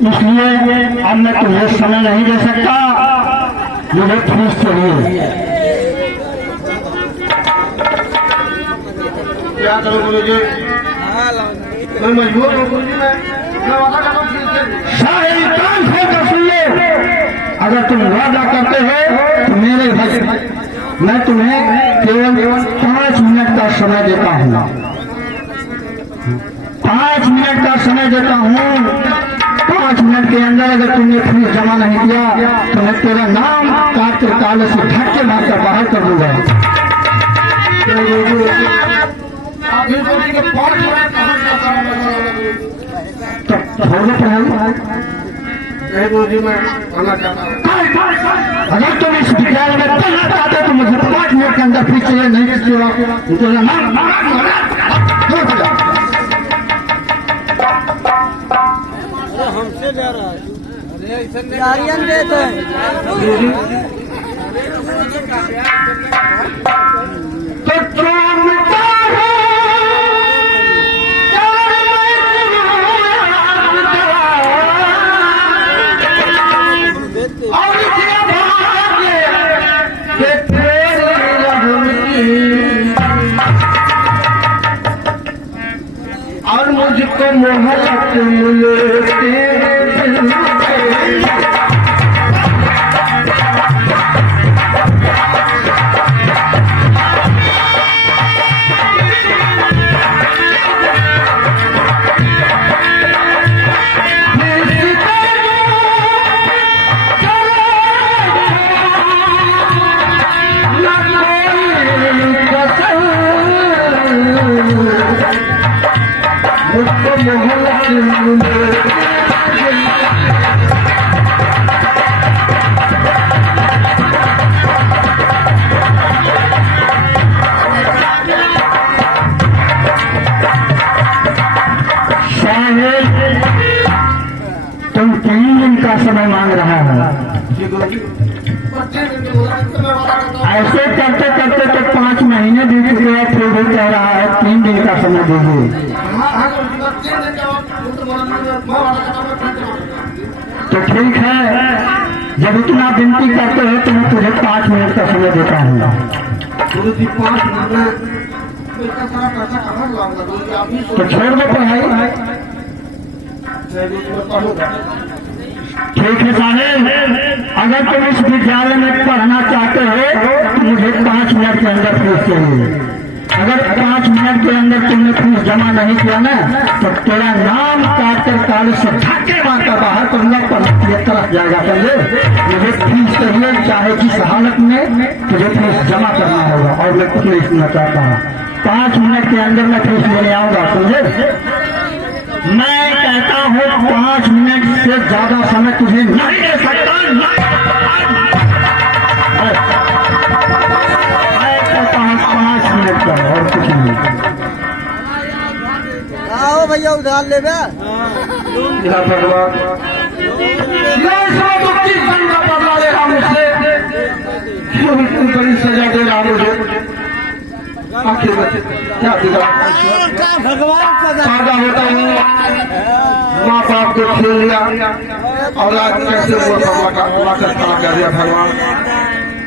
इसलिए अब मैं तुम्हें समय नहीं दे सकता, मुझे फीस चाहिए। क्या करूं गुरु जी, मैं मजबूर हूँ गुरु जी, मैं वादा कर रहा हूँ। सारे कान खोलकर सुन लो, अगर तुम वादा करते हो तो मेरे भाई मैं तुम्हें केवल 5 मिनट का समय देता हूँ। 5 मिनट का समय देता हूँ। 5 मिनट के अंदर अगर तुमने फीस जमा नहीं किया तो मैं तेरा नाम काट कर काले से धक्के मारकर बाहर कर दूंगा। गुरु जी मैं आना चाहता हूँ। अगर तुम इस विद्यालय में पढ़ना चाहते तो मुझे 5 मिनट के अंदर फीस चाहिए, नहीं तेरा नाम हमसे जा रहा है देते और मुझको मोहब्बत मिलती मुझको मोहब्बत मिलती। तुम 3 दिन का समय मांग रहा है। ऐसे करते करते तो 5 महीने बीत गए, फिर भी कह रहा है 3 दिन का समय दीजिए। तो ठीक है, जब इतना विनती करते हो तो मैं तुझे 5 मिनट का समय देता हूँ। गुरु जी 5 मिनट में इतना सारा पैसा कहाँ लाऊंगा गुरु जी, आप ही तो छोड़ दो पढ़ाई। ठीक है साहब, अगर तुम इस विद्यालय में पढ़ना चाहते हो तो मुझे 5 मिनट के अंदर फीस चाहिए। अगर 5 मिनट के अंदर तुमने फीस जमा नहीं किया ना तो तेरा नाम काट कर काले से धक्के मारकर बाहर करूंगा, पर तरफ जाएगा। समझे? मुझे फीस चाहिए, चाहे किस हालत में तुझे फीस जमा करना होगा। और मैं कुछ नहीं सुनना चाहता हूँ। 5 मिनट के अंदर मैं फीस लेने आऊंगा। समझे? मैं कहता हूँ 5 मिनट से ज्यादा समय तुझे नहीं दे सकता। मैं 5 मिनट का, और कुछ नहीं। आओ भैया उधार ले बे बदला ले रहा मुझसे, बड़ी सजा दे रहा मुझे। आखिर क्या भगवान पैदा होता हूँ, माँ बाप को छीन लिया और आज कैसे वो वाटर खड़ा कर दिया भगवान।